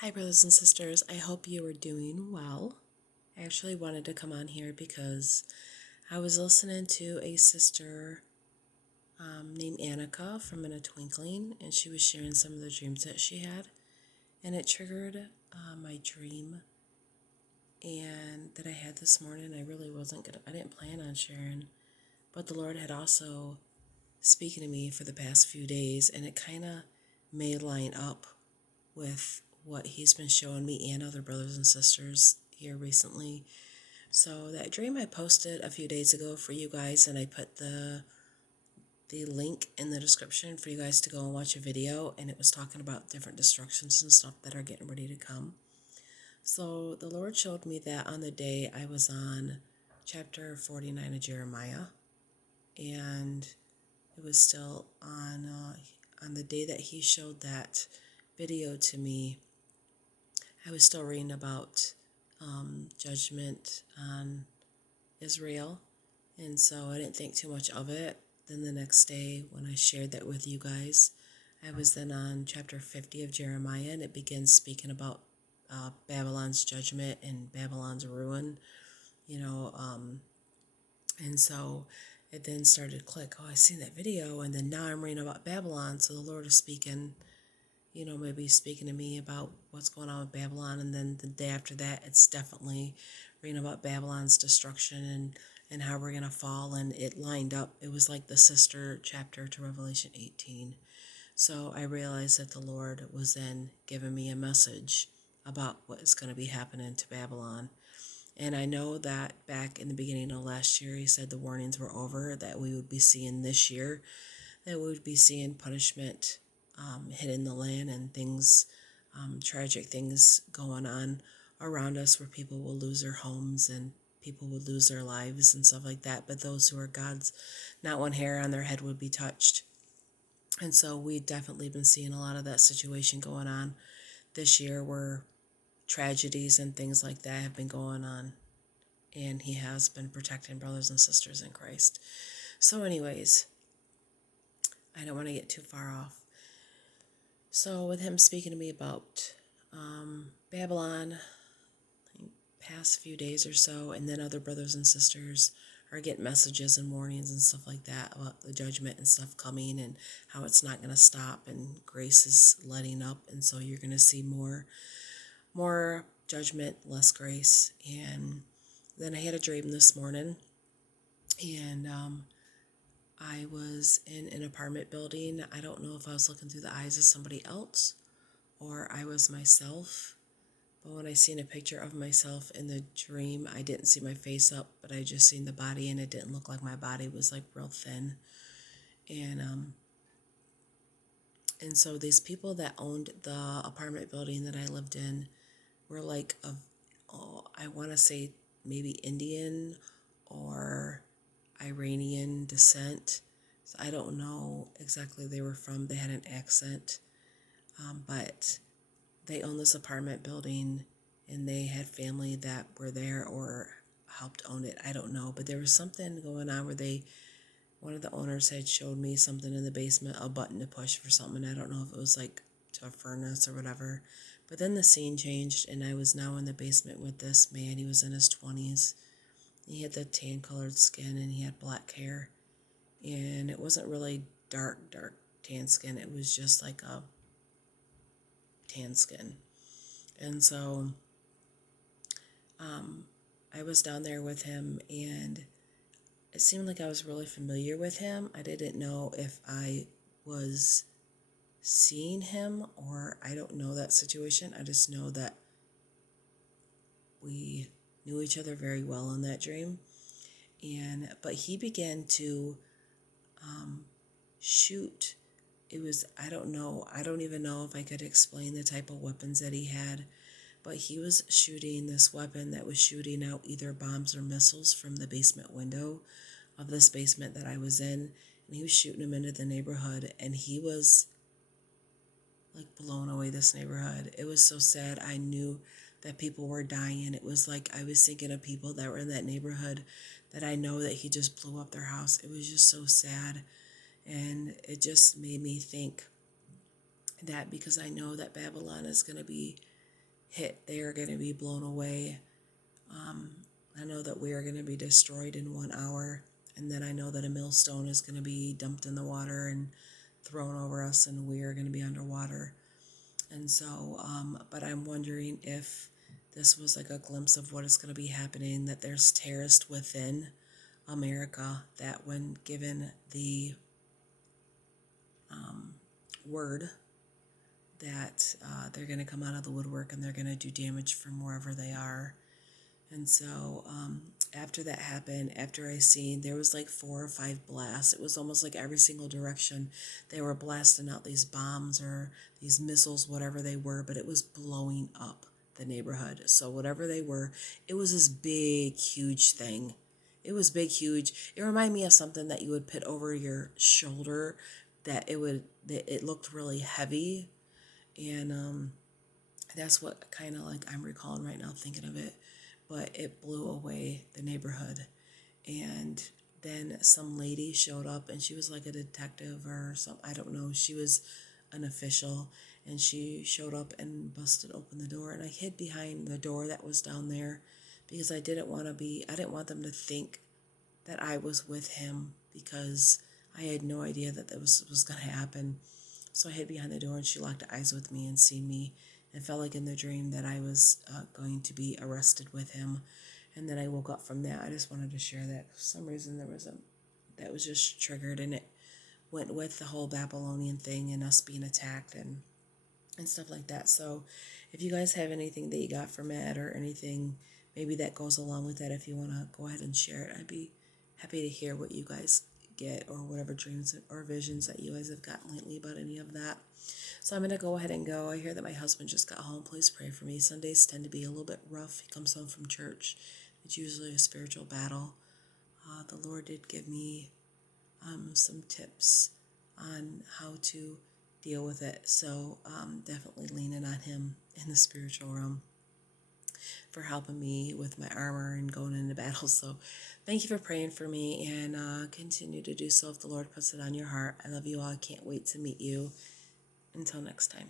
Hi, brothers and sisters. I hope you are doing well. I actually wanted to come on here because I was listening to a sister named Annika from In a Twinkling, and she was sharing some of the dreams that she had, and it triggered my dream and that I had this morning. I didn't plan on sharing, but the Lord had also speaking to me for the past few days, and it kind of may line up with what He's been showing me and other brothers and sisters here recently. So that dream I posted a few days ago for you guys, and I put the link in the description for you guys to go and watch a video, and it was talking about different destructions and stuff that are getting ready to come. So the Lord showed me that on the day I was on chapter 49 of Jeremiah, and it was still on the day that He showed that video to me. I was still reading about judgment on Israel, and so I didn't think too much of it. Then the next day, when I shared that with you guys, I was then on chapter 50 of Jeremiah, and it begins speaking about Babylon's judgment and Babylon's ruin, you know. And so it then started to click. Oh, I seen that video, and then now I'm reading about Babylon. So the Lord is speaking, maybe speaking to me about what's going on with Babylon. And then the day after that, it's definitely reading about Babylon's destruction and how we're going to fall. And it lined up. It was like the sister chapter to Revelation 18. So I realized that the Lord was then giving me a message about what is going to be happening to Babylon. And I know that back in the beginning of last year, He said the warnings were over, that we would be seeing this year, that we would be seeing punishment hitting the land and things, tragic things going on around us where people will lose their homes and people would lose their lives and stuff like that. But those who are God's, not one hair on their head would be touched. And so we've definitely been seeing a lot of that situation going on this year where tragedies and things like that have been going on. And He has been protecting brothers and sisters in Christ. So anyways, I don't want to get too far off. So with Him speaking to me about Babylon, past few days or so, and then other brothers and sisters are getting messages and warnings and stuff like that about the judgment and stuff coming and how it's not going to stop and grace is letting up, and so you're going to see more judgment, less grace. And then I had a dream this morning, and I was in an apartment building. I don't know if I was looking through the eyes of somebody else or I was myself. But when I seen a picture of myself in the dream, I didn't see my face up, but I just seen the body, and it didn't look like my body. It was like real thin. And so these people that owned the apartment building that I lived in were like I want to say maybe Indian or Iranian descent. So I don't know exactly they were from. They had an accent, but they owned this apartment building, and they had family that were there or helped own it. I don't know, but there was something going on where one of the owners had showed me something in the basement, a button to push for something. I don't know if it was like to a furnace or whatever. But then the scene changed, and I was now in the basement with this man. He was in his 20s. He had the tan colored skin, and he had black hair. And it wasn't really dark tan skin. It was just like a tan skin. And so I was down there with him, and it seemed like I was really familiar with him. I didn't know if I was seeing him, or I don't know that situation. I just know that we knew each other very well in that dream. But he began to shoot. I don't know. I don't even know if I could explain the type of weapons that he had, but he was shooting this weapon that was shooting out either bombs or missiles from the basement window of this basement that I was in, and he was shooting them into the neighborhood, and he was like blowing away this neighborhood. It was so sad. I knew that people were dying. It was like I was thinking of people that were in that neighborhood that I know that he just blew up their house. It was just so sad, and it just made me think that because I know that Babylon is going to be hit, they are going to be blown away. I know that we are going to be destroyed in 1 hour, and then I know that a millstone is going to be dumped in the water and thrown over us, and we are going to be underwater. And so, but I'm wondering if this was like a glimpse of what is going to be happening, that there's terrorists within America that when given the word that they're going to come out of the woodwork and they're going to do damage from wherever they are. And so after that happened, after I seen, there was like 4 or 5 blasts. It was almost like every single direction they were blasting out these bombs or these missiles, whatever they were, but it was blowing up the neighborhood. So whatever they were, it was this big, huge thing. It was big, huge. It reminded me of something that you would put over your shoulder, that it looked really heavy. And that's what kind of like I'm recalling right now, thinking of it. But it blew away the neighborhood. And then some lady showed up, and she was like a detective or some, I don't know. She was an official, and she showed up and busted open the door. And I hid behind the door that was down there because I didn't want them to think that I was with him, because I had no idea that was going to happen. So I hid behind the door, and she locked eyes with me and seen me, and felt like in the dream that I was going to be arrested with him. And then I woke up from that. I just wanted to share that. For some reason, that was just triggered, and it went with the whole Babylonian thing and us being attacked and stuff like that. So if you guys have anything that you got from it, or anything maybe that goes along with that, if you want to go ahead and share it, I'd be happy to hear what you guys get, or whatever dreams or visions that you guys have gotten lately about any of that. So I'm going to go ahead and go. I hear that my husband just got home. Please pray for me. Sundays tend to be a little bit rough. He comes home from church. It's usually a spiritual battle. The Lord did give me some tips on how to deal with it. So definitely leaning on him in the spiritual realm for helping me with my armor and going into battle. So thank you for praying for me, and continue to do so if the Lord puts it on your heart. I love you all. I can't wait to meet you. Until next time.